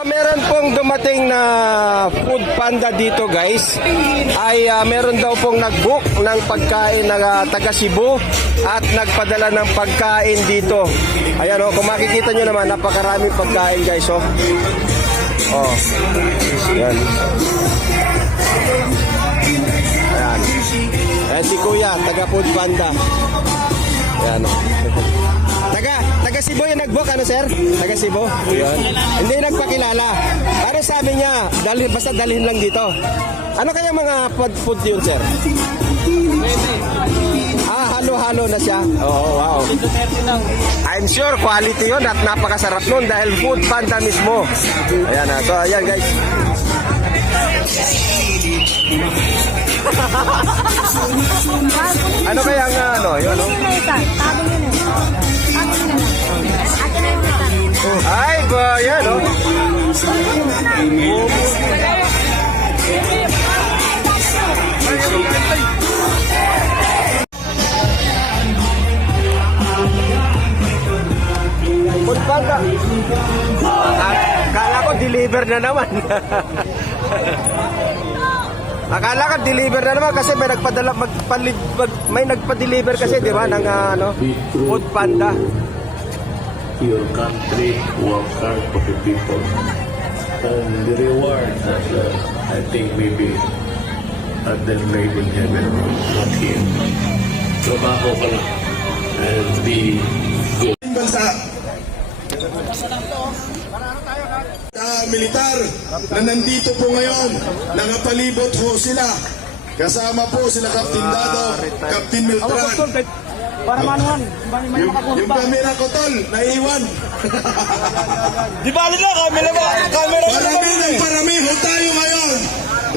Meron pong dumating na food panda dito guys, ay meron daw pong nag-book ng pagkain na taga Cebu at nagpadala ng pagkain dito. Ayan kung makikita nyo naman, napakaraming pagkain guys Ayan. Ayan. Ayan si Kuya, taga food panda. Ayan Taga Cebu yung nag-book, sir? Taga Cebu? Yun. Hindi nagpakilala. Pero sabi niya, basta dalhin lang dito. Ano kaya mga food yun, sir? Halo-halo na siya. Wow. I'm sure quality yun at napakasarap nun dahil food panda mismo. Ayan so ayan guys. Ano kaya yun Ay, ba, yan Food panda. Akala ko deliver na naman. Akala ko deliver na naman kasi may nagpadala may nagpa-deliver kasi, di ba, ng food panda. Your country work hard for the people. And the reward that I think maybe at them made in heaven, not here. Trabaho ka lang and be good. Bansa militar na nandito po ngayon, nakapalibot ho sila. Kasama po sila Captain Dado, Captain Miltran. Para manuan, yung camera ko tol, naiwan. Di ba nila camera Parami ho tayo ngayon.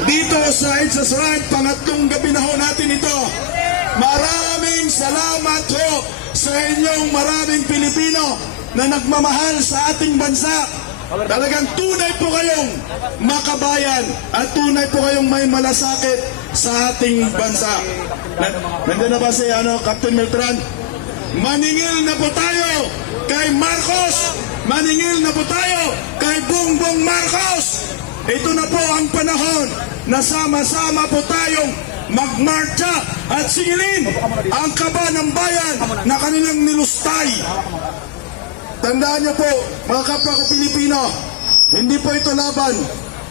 Dito sa It's Right, pangatlong gabi na ho natin ito. Maraming salamat ho sa inyong maraming Pilipino na nagmamahal sa ating bansa. Talagang tunay po kayong makabayan at tunay po kayong may malasakit sa ating bansa. Nandiyan na ba si Captain Miltran? Maningil na po tayo kay Marcos! Maningil na po tayo kay Bongbong Marcos! Ito na po ang panahon na sama-sama po tayong magmarcha at singilin ang kaba ng bayan na kanilang nilustay. Tandaan niyo po, mga kapwa ko Pilipino, hindi po ito laban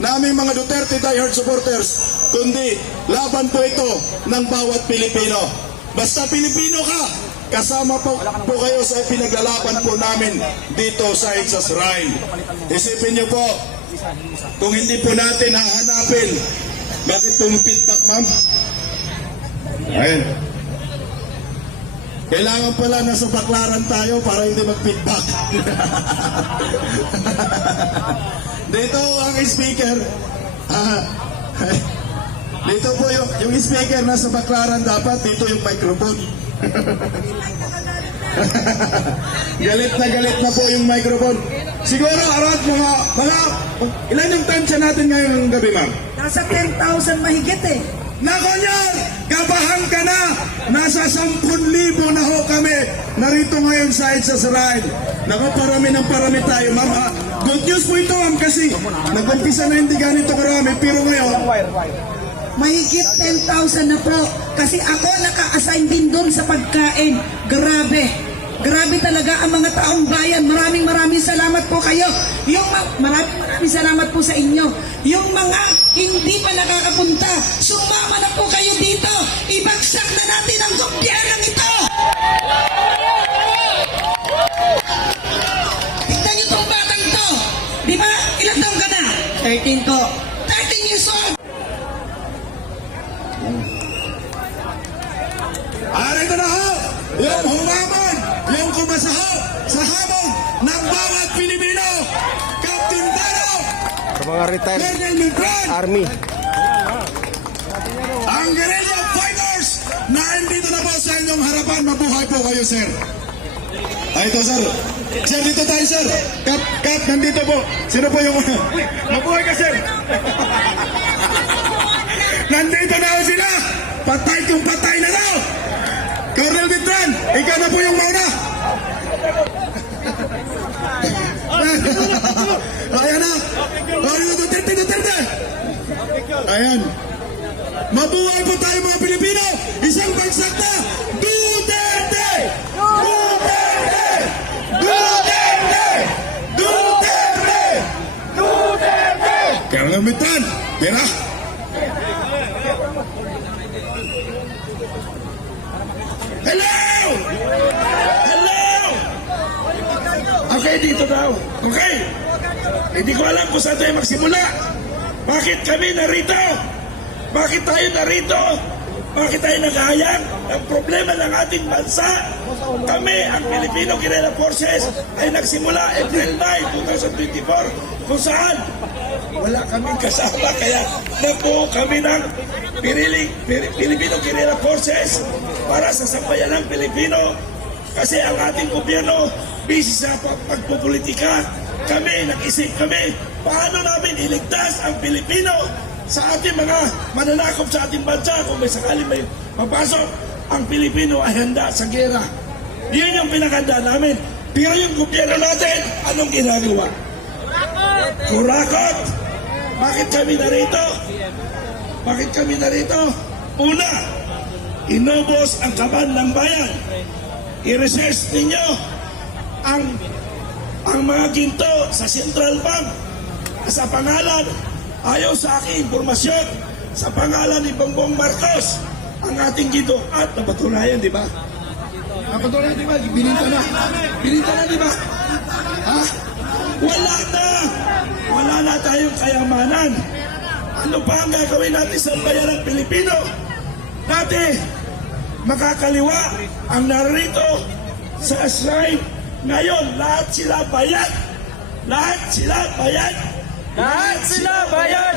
naming mga Duterte diehard supporters, kundi laban po ito ng bawat Pilipino. Basta Pilipino ka, kasama po kayo sa pinaglalaban po namin dito sa It's Right. Isipin niyo po, kung hindi po natin hahanapin, bakit po feedback, ma'am? Ayun. Kailangan pala nasa baklaran tayo para hindi mag-feedback. Dito ang speaker. Dito po yung speaker nasa baklaran dapat. Dito yung microphone. Galit na po yung microphone. Siguro around mga ilan yung tansya natin ngayong gabi, ma'am? Nasa 10,000 mahigit Nako niyan! Kabahan ka na! Nasa 10,000 na ho kami narito ngayon sa It's Right. Nako, parami tayo, ma'am. Good news po ito, ma'am, kasi nag-umpisa na hindi ganito karami, pero ngayon mahigit 10,000 na po. Kasi ako naka-assign din doon sa pagkain. Grabe talaga ang mga taong bayan. Maraming salamat po kayo. Maraming salamat po sa inyo. Yung mga hindi pa nakakapunta, sumama na po kayo dito. Ibagsak na natin ang gobyernong ito. Tignan niyo tong batang to. Di ba? Ilang taong ka na? 13 ko. 13 years old. Arito na ho! Yung humamon! Yung kumasaho sa hamon ng bawat Pilipino! Captain Dano! Sa mga retired Colonel Miltran! Army. Ang guerrilla fighters na andito na po sa inyong harapan. Mabuhay po kayo, sir. Ito, sir. Sir, dito tayo, sir. Cap, nandito po. Sino po yung... Mabuhay ka, sir. Nandito na ho sila. Patay kung patay na daw. Colonel Miltran, ikaw na po yung mauna. Ayan na. Ayan. Mabuhay po tayo mga Pilipino! Isang bagsak na! Duterte! Duterte! Duterte! Duterte! Duterte! Kaya gamitan, pera. Hello! Hello! Okay, dito daw. Okay. Hindi ko alam kung saan tayo magsimula. Bakit kami narito? Bakit tayo narito? Bakit tayo naghahayag? Ang problema ng ating bansa, kami, ang Filipino Guerrilla Forces, ay nagsimula April 9, 2024, kung saan wala kaming kasama, kaya nabuo kami ng Filipino Guerrilla Forces para sa sambayan ng Pilipino. Kasi ang ating gobyerno, busy sa pagpupolitika. Kami, nag-isip kami, paano namin iligtas ang Pilipino sa ating mga mananakop sa ating bansa. Kung may sakali may papasok, ang Pilipino ay handa sa gera. Yun yung pinaganda namin. Pero yung gobyerno natin, anong ginagawa? Kurakot! Bakit kami narito? Bakit kami narito? Una, inubos ang kaban ng bayan. I-research ninyo ang mga ginto sa Central Bank sa pangalan, ayaw sa aking impormasyon, sa pangalan ni Bongbong Marcos, ang ating ginto. At napatunayan, di ba? Napatunayan, di ba? Bininta na. Bininta na, di ba? Ha? Wala na. Wala na tayong kayamanan. Ano pa ang gagawin natin sa bayan ng Pilipino? Dati, makakaliwa ang narito sa shrine. Ngayon, lahat sila bayad. Lahat sila bayad. Lahat sila bayad!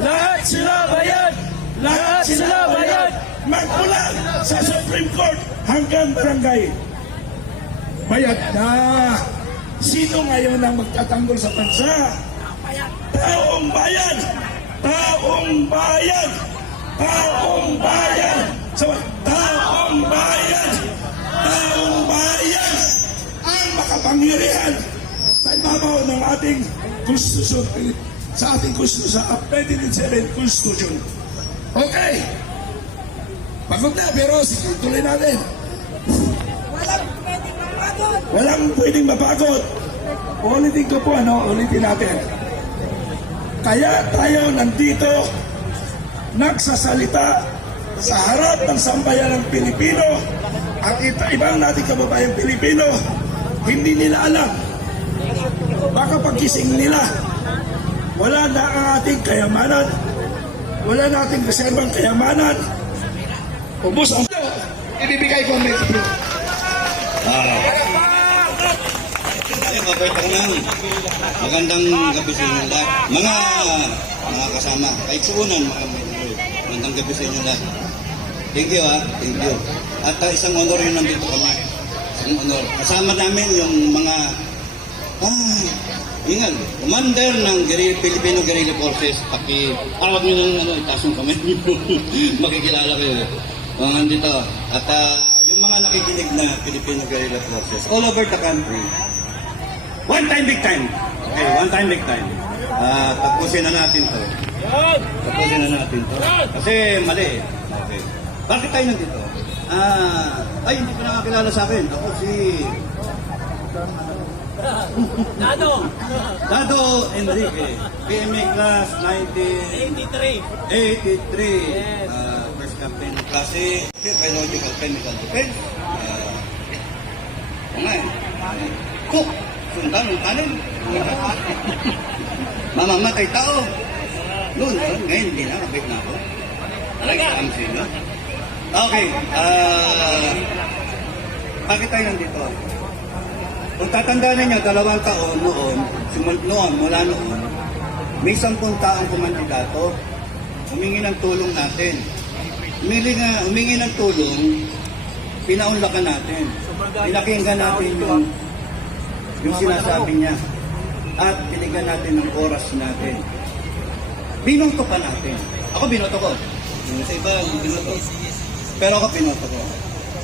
Lahat sila bayad! Lahat sila bayad. Magmula sa Supreme Court hanggang barangay. Bayad na. Sino ngayon ang magtatanggol sa bansa? Taong bayan. Taong bayan. Taong bayan. Taong bayan. Taong bayan. Ang makapangyarihan sa ibabaw ng ating konstitusyon, sa ating konstitusyon, sa 1997 Constitution. Okay. Pagod na, pero sige, tuloy natin. Walang pwedeng mapagod. Ulitin ko po, ulitin natin. Kaya tayo nandito, nagsasalita sa harap ng sambayan ng Pilipino. Ang ibang nating kababayang Pilipino, hindi nila alam. Baka pagkising nila, wala na ang ating kayamanan, wala na ating reserbang kayamanan. Ubus ang ibibigay ko ang medyo. Magandang gabi sa inyo lahat. Mga kasama, kahit suunan, magandang gabi sa inyo lahat. Thank you thank you. At isang honor yun nandito kami. Isang honor. Kasama namin yung mga commander ng Filipino Guerrilla Forces. Pawag nyo ng itaas yung kamay nyo. Makikilala kayo. Nandito. At yung mga nakikinig na Filipino Guerrilla Forces all over the country. One time, big time. Okay, one time, big time. Tapusin na natin to. Tapusin na natin to. Kasi mali. Okay. Bakit tayo nandito? Hindi ko nakakilala sa akin. Ako si Dado Enrique. PMA class 1983. First captain ng klase. Biological Chemical Defense. Cook. Sundan ng tanin. Mamamatay tao. Noon, ngayon hindi na. Kapit na ako. Talaga ang sino. Okay. Bakit tayo nandito? Kung tatandaan ninyo, 2 taon mula noon, may 10 taong kumandidato. Humingi ng tulong natin. Humingi ng tulong, pinaunlakan natin. Pinakinggan natin yung sinasabi niya. At binigyan natin ng oras natin. Binoto pa natin. Ako binoto ko. Yung sa iba, binoto. Pero ako binoto ko.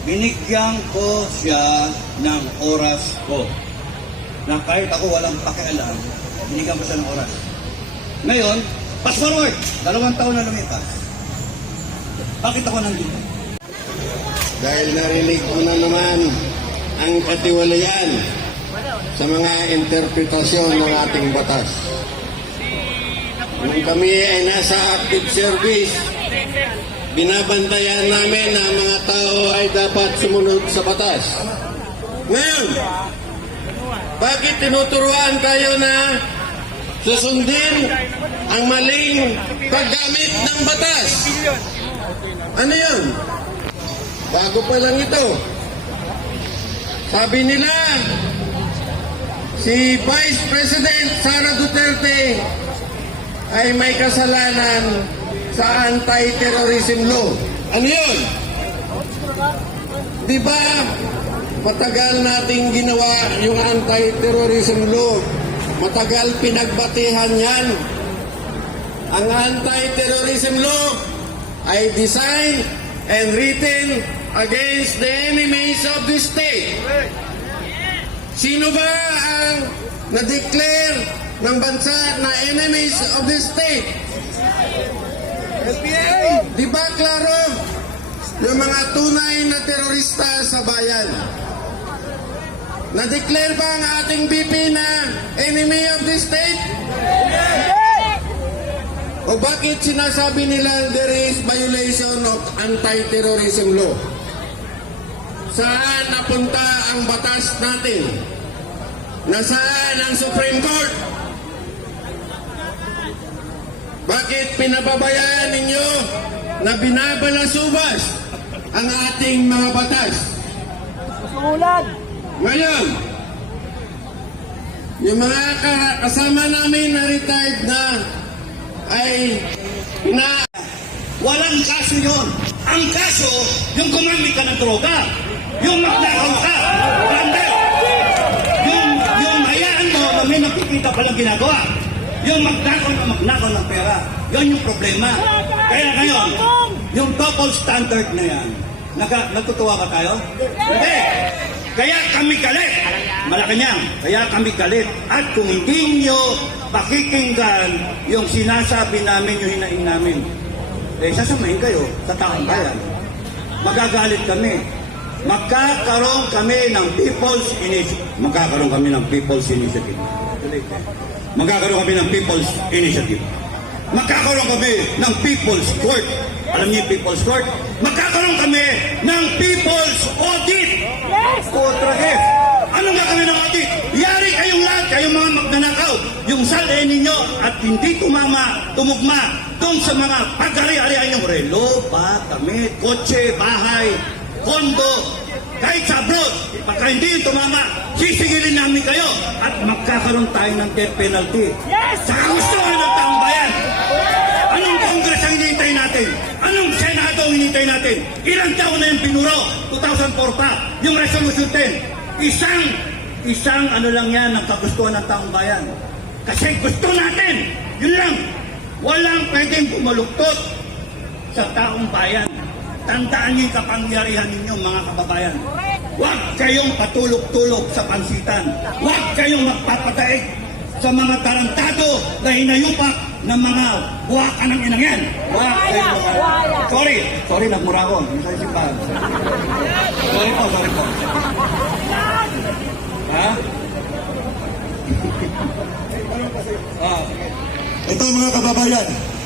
Binigyan ko siya ng oras ko. Na kahit ako walang pakialam, binigyan ko siya ng oras. Ngayon, Fast forward, 2 taon na lumipas. Bakit ako nandito? Dahil narinig ko na naman ang katiwalayan sa mga interpretasyon ng ating batas. Nung kami ay nasa active service, binabantayan namin na ang mga tao ay dapat sumunod sa batas. Ngayon, bakit tinuturuan tayo na susundin ang maling paggamit ng batas? Ano yun? Bago pa lang ito. Sabi nila, si Vice President Sara Duterte ay may kasalanan sa anti-terrorism law. Ano yun? Di ba matagal nating ginawa yung anti-terrorism law? Matagal pinagbatihan yan. Ang anti-terrorism law ay designed and written against the enemies of the state. Sino ba ang na-declare ng bansa na enemies of the state? SPA! Di ba klaro? Yung mga tunay na terorista sa bayan. Na-declare ba ang ating BP na enemy of the state? O bakit sinasabi nila there is violation of anti-terrorism law? Saan napunta ang batas natin? Nasaan ang Supreme Court? Bakit pinababayaan ninyo na binabalasubas ang ating mga batas? Ngayon, yung mga kasama namin na retired na ay Walang kaso yun. Ang kaso, yung gumamit ka ng droga. Yung magnakaw ka. Randall. Yung hayaan mo na may nakikita palang ginagawa. Yung magnakaw ng pera. Yan yung problema. Kaya ngayon, yung double standard na yan, natutuwa ba tayo? Hindi. Kaya kami galit. Malacanang. Kaya kami galit. At kung hindi nyo pakikinggan yung sinasabi namin, yung hinaing namin, eh sasamahin kayo sa taong bayan. Magagalit kami. Magkakaroon kami ng People's Initiative. Magkakaroon kami ng People's Initiative. Magkakaroon kami ng People's Initiative. Magkakaroon kami ng People's Court. Alam niyo yung People's Court? Magkakaroon kami ng People's Audit. Yes! Putragis. Anong gagawin ng audit? Yari kayong lahat, kayong mga magnanakaw. Yung salin ninyo at hindi tumugma doon sa mga pag-ari-arihan yung relo, damit, kotse, bahay, kondo, kahit sa abroad. Pagka hindi yung tumama, sisigilin namin kayo at magkakaroon tayo ng death penalty. Yes! Sa kagustuhan ng taong bayan. Anong Congress ang hinihintay natin? Anong Senado ang hinihintay natin? Ilang taon na yung binuro? 2004 pa. Yung Resolution 10. Isang ano lang yan ang kagustuhan ng taong bayan. Kasi gusto natin. Yun lang. Walang pwedeng bumaluktot sa taong bayan. Tandaan niyo yung kapangyarihan ninyo, mga kababayan. Huwag kayong patulog-tulog sa pansitan. Huwag kayong magpapataig sa mga tarantado na hinayupak ng mga buwakan ng inang yan. Huwag kayong Sorry, nagmura ko. Sorry po. Ha? Ito mga kababayan,